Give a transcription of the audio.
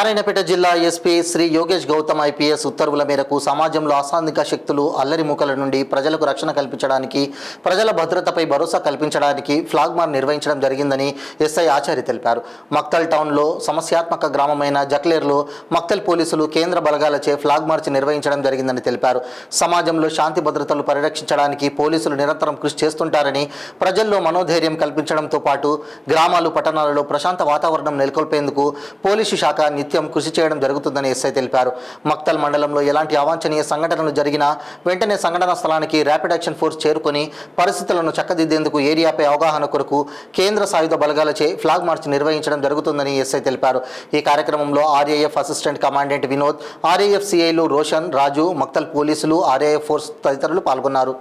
నారాయణపేట జిల్లా SP Shri Yogesh Gautam IPS ఉత్తర్వుల మేరకు సమాజంలో అసాంఘిక శక్తులు అల్లరి మూకల నుండి ప్రజలకు రక్షణ కల్పించడానికి, ప్రజల భద్రతపై భరోసా కల్పించడానికి ఫ్లాగ్ మార్చ్ నిర్వహించడం జరిగిందని ఎస్ఐ ఆచారి తెలిపారు. మక్తల్ టౌన్లో సమస్యాత్మక గ్రామమైన జక్లేర్లో మక్తల్ పోలీసులు కేంద్ర బలగాలచే ఫ్లాగ్ మార్చ్ నిర్వహించడం జరిగిందని తెలిపారు. సమాజంలో శాంతి భద్రతలు పరిరక్షించడానికి పోలీసులు నిరంతరం కృషి చేస్తుంటారని, ప్రజల్లో మనోధైర్యం కల్పించడంతో పాటు గ్రామాలు, పట్టణాలలో ప్రశాంత వాతావరణం నెలకొల్పేందుకు పోలీసు శాఖ నిత్యం కృషి చేయడం జరుగుతుందని ఎస్ఐ తెలిపారు. మక్తల్ మండలంలో ఎలాంటి అవాంఛనీయ సంఘటనలు జరిగినా వెంటనే సంఘటన స్థలానికి ర్యాపిడ్ యాక్షన్ ఫోర్స్ చేరుకొని పరిస్థితులను చక్కదిద్దేందుకు ఏరియాపై అవగాహన కొరకు కేంద్ర సాయుధ బలగాలచే ఫ్లాగ్ మార్చ్ నిర్వహించడం జరుగుతుందని ఎస్ఐ తెలిపారు. ఈ కార్యక్రమంలో RAF assistant commandant Vinod, RAF సిఐలు రోషన్, రాజు, మక్తల్ పోలీసులు, ఆర్ఏఎఫ్ ఫోర్స్ తదితరులు పాల్గొన్నారు.